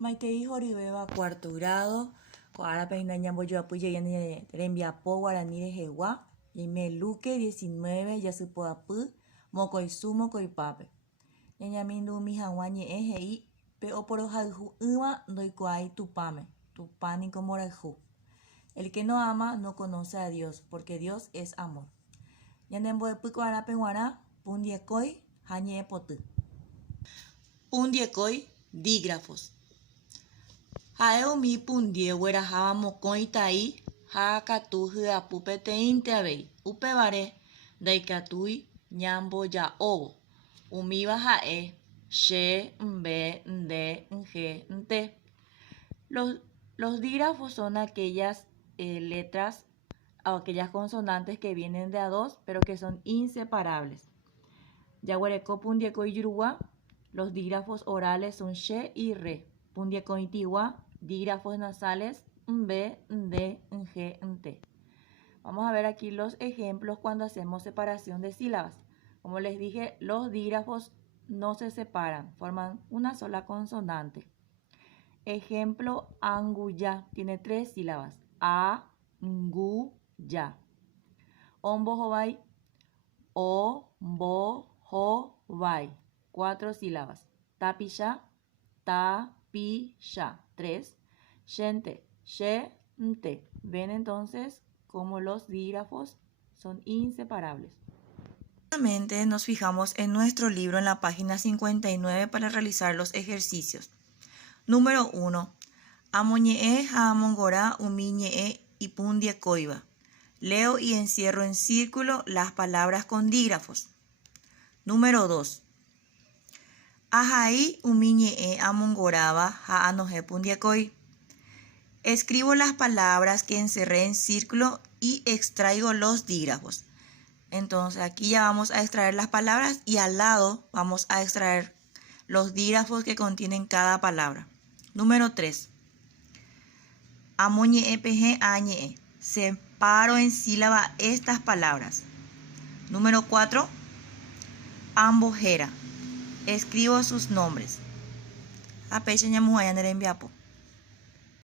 Maitei Joribeva, cuarto grado. Ahora peina ñamboyoapuy yayane rembiapo guarani de Jegua. Meluque 19 yasipodapy mokoisu mokoipape. Ñañamindu mihag̃ua ñe'ẽ he'i pe oporohayhu yva ndoikuaái tupáme. Tupániko morayhu. El que no ama no conoce a Dios, porque Dios es amor. Ñanembo'epy ko'ára peguara pundiekói ha ñe'ẽpoty. Pundiekói dígrafos. Ha'e umi pundie gueraháva mokõi tai ha katu hyapu peteĩnte avei. Upevare ndaikatúi ñamboja'óvo. Umíva ha'e che, mbe, nde, nje, nte. Los dígrafos son aquellas letras o aquellas consonantes que vienen de a dos, pero que son inseparables. Yaguareco pundiekói yurugua, los dígrafos orales son che y re. Pundiekói tigua, dígrafos nasales, mbe, nde, nje, nte. Vamos a ver aquí los ejemplos cuando hacemos separación de sílabas. Como les dije, los dígrafos no se separan, forman una sola consonante. Ejemplo, anguya, tiene 3 sílabas. A, ngu, ya. Ombohovai, o, mbo, jo, vai. 4 sílabas. Tapisha, ta, pi, sha. 3. Shente, she, nte. Ven entonces cómo los dígrafos son inseparables. Nuevamente nos fijamos en nuestro libro en la página 59 para realizar los ejercicios. Número 1. Amoñe'ẽ ha amongora umi ñe'ẽ ipundiekóiva. Leo y encierro en círculo las palabras con dígrafos. Número 2. Ahai umi ñe'ẽ amongorava ha anohẽ pundiekói. Escribo las palabras que encerré en círculo y extraigo los dígrafos. Entonces aquí ya vamos a extraer las palabras y al lado vamos a extraer los dígrafos que contienen cada palabra. Número 3. Amoñe'ẽ peje añe'ẽ. Separo en sílaba estas palabras. Número 4. Ambojera. Escribo sus nombres. Apeche ñamuhaya nerembiapo.